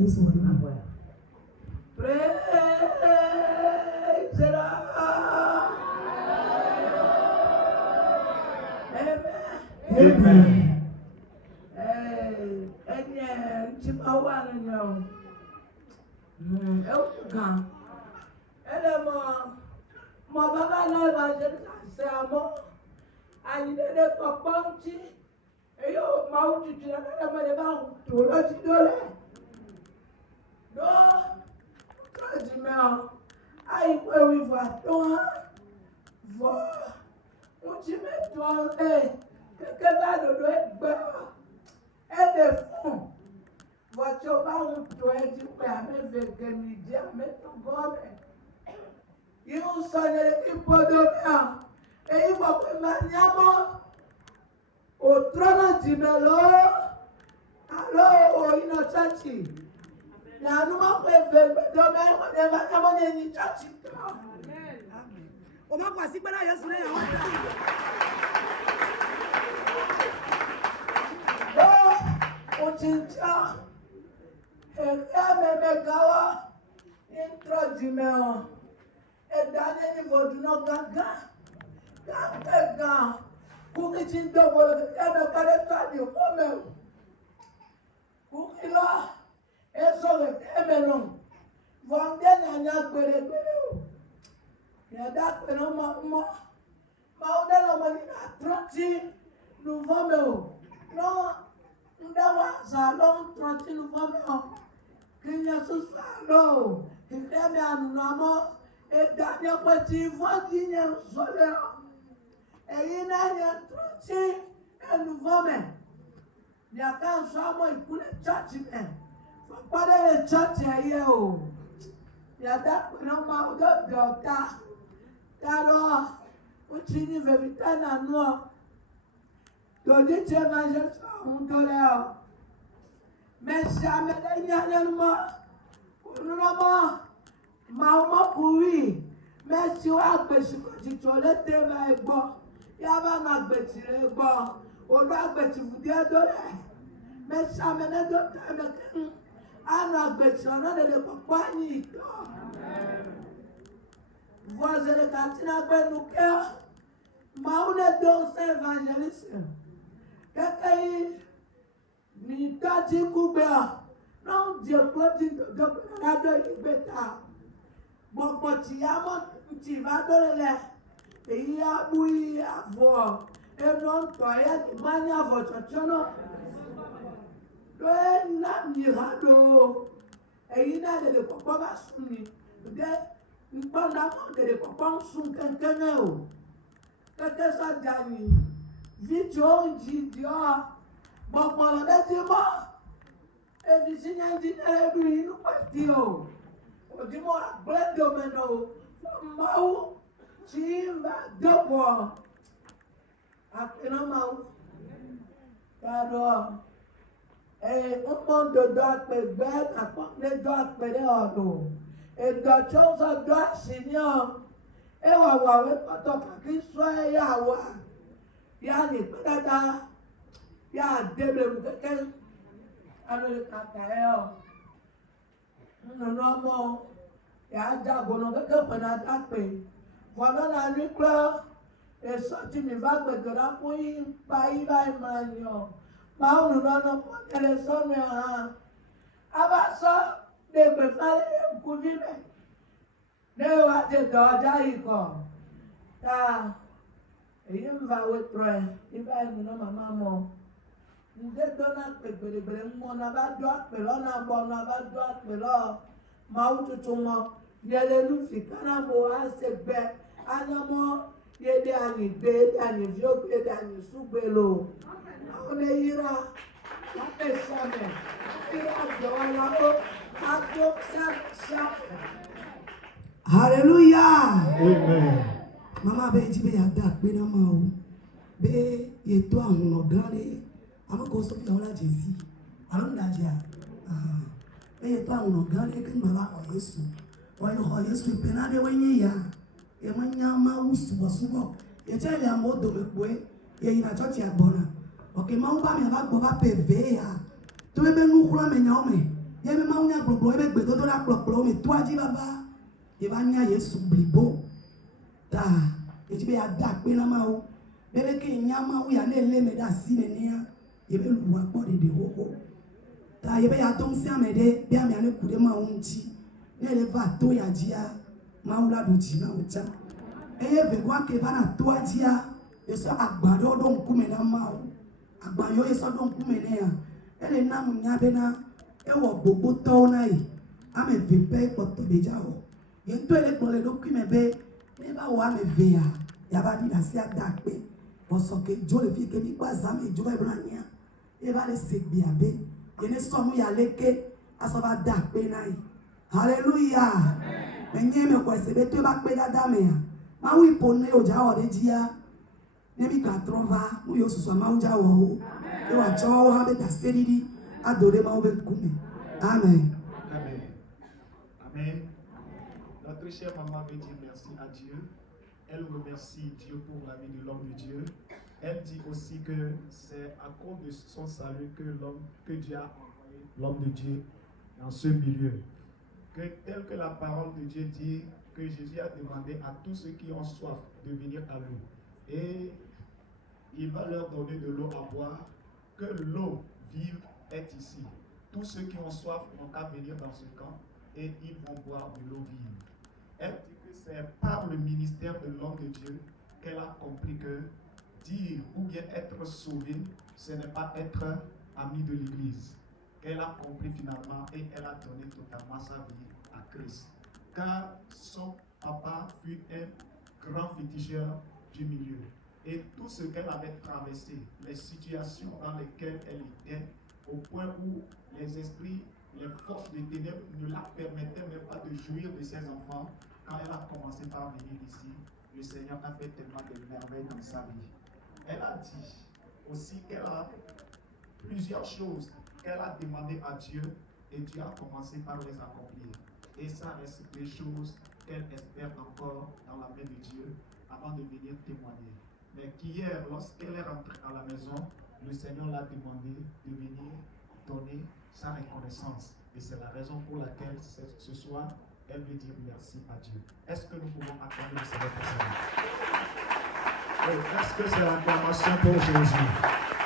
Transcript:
Yesu wana. Praise the Lord. Amen. Votre parent doit être permis de gagner, mais ton gomme. Ils ont sonné l'équipe de mer. Et ils vont prendre au trône du Melo. Alors, il y a une tchati. Il y a un moment où il y a une tchati. On m'a passé par là, il y a sonné. On tient. Megawa introduction et dernier niveau du nom gaga pour que tu te voles et me parle toi du moment pour qu'il a et sur le non vendez n'anya gbere ya da peno ma on est là maintenant 30 novembre non ndawa salon 30 novembre Kenya susalo, kideme anunamo, edanya kwati vwagine soleo. Eyina yentrochi enuvome. Nyaka nsamo ikule chachi me. Fakwane ye chachi aye o. Yada kuna maudo dota. Taro, uchini vevitana nuo. Dodi chema jesu mundoleo. Mais jamais dernièrement, maman pourri, mais si on a péché quand tu le travail bon, il y a un péché bon, on doit péché vous dire donner, mais jamais d'autres un péché on a de compagnie. Voici le cantina que nous cœur, mais on est donc évangéliste. Quelqu'un ni tati kubea non je ploti do rado ibeta gbogbo ti amo ti va dole eyi abui avo eno nto ya ni mani avo chochono do na mi hado eyi na de popo ba suni de npa na mo de popo sun kenkene o keke sa jani video nji dio gbogbo ọ̀rẹ́ ti mọ́ ebi sí ní ẹni ẹbí inú pẹ̀tí o òdìmọ̀ àgbẹ̀dẹ̀ òmìnira o máwú tí ń bá dọ̀pọ̀ àpẹẹrẹ máwú kàdọ̀ ńmọ̀ dòdò àpẹgbẹ́ àpọ̀lẹ́dọ̀ àpẹẹrẹ ọ̀dọ̀ ìdọ̀tí ọ̀sọ̀ dọ̀ àṣìníọ̀ ẹwà wàwé pọ̀tọ̀ kàkí sọ ẹ̀yà wà yá ní pẹ́ẹ́dá. Ya debe mkeke Amerika kayo nono ya jagono keke pena takpe wala na nikla esoti mi va gbedora fún pa iba imanyo ma unu nono pele sonu ha aba so de gbe fale ku vibe ne wa de doja iko ta eyi mva we troe iba inu mama mo Nde dona pegbere mo na ba do apelo na bo na ba do apelo ma ututu mo yele lu fikana mo asegbe anamo yede ani be ani vio be ani sugbelo ole yira la pesame ira do la o ado sa Hallelujah. Amen. Mama be jibe ya da pe na ma o be yeto àwọn ogare I'm going to go to Jesse. I don't know. You don't know. God, you can never call you. Why you call you? Penade when you ya. You man ya mouse was so. You tell your mother to go. You in a church ya bona. Okay, Mama, me about go up a bear. To be no crime in your me. ye me ma unya gbogbo e be gbe to la ploplo me to aji baba e ba nya Yesu blibo ta e ti be ada pe na ma o bele ke nya ma u ya na ele me da si ne nia ye be lu wa po de wo ta ye be ya tom si amede bi ami ane kude ma unchi ne le va to ya jia ma u la do ji na ucha eye ve kwa ke ba na to ajia eso agbado do nkume na ma o agbayo eso do nkume ne ya ele na mu nya be na e wo gbogbo to na yi ame ve pe poto beja o ye to ele gbon le do kume be ne ba wa me ve ya ba di na si ada pe o so ke jo le fi ke mi pa za me jo ba ibrania e ba le se gbe abe ye ne so mu ya leke aso ba da pe na yi hallelujah menye me ko se be to ba pe dada me ya ma wi pone o ja o de jia ne mi ka trova mu yo so ma u ja o e wa cho ha be da seridi adore ma o be kume amen. Amen. Amen. Notre chère maman veut dire merci à Dieu. Elle remercie Dieu pour la vie de l'homme de Dieu. Elle dit aussi que c'est à cause de son salut que Dieu a envoyé l'homme de Dieu dans ce milieu. Que tel que la parole de Dieu dit, que Jésus a demandé à tous ceux qui ont soif de venir à lui. Et il va leur donner de l'eau à boire, que l'eau vive est ici. Tous ceux qui ont soif n'ont qu'à venir dans ce camp et ils vont boire de l'eau vive. Elle dit que c'est par le ministère de l'homme de Dieu qu'elle a compris que dire ou bien être sauvé, ce n'est pas être ami de l'Église. Qu'elle a compris finalement et elle a donné totalement sa vie à Christ. Car son papa fut un grand féticheur du milieu. Et tout ce qu'elle avait traversé, les situations dans lesquelles elle était, au point où les esprits, les forces des ténèbres ne la permettaient même pas de jouir de ses enfants, quand elle a commencé par venir ici, le Seigneur a fait tellement de merveilles dans sa vie. Elle a dit aussi qu'elle a plusieurs choses qu'elle a demandé à Dieu et Dieu a commencé par les accomplir. Et ça reste des choses qu'elle espère encore dans la main de Dieu avant de venir témoigner. Mais qu'hier, lorsqu'elle est rentrée à la maison, le Seigneur l'a demandé de venir donner sa reconnaissance. Et c'est la raison pour laquelle ce soir, elle veut dire merci à Dieu. Est-ce que nous pouvons acclamer le Seigneur pour ça? Est-ce que c'est l'acclamation pour Jésus?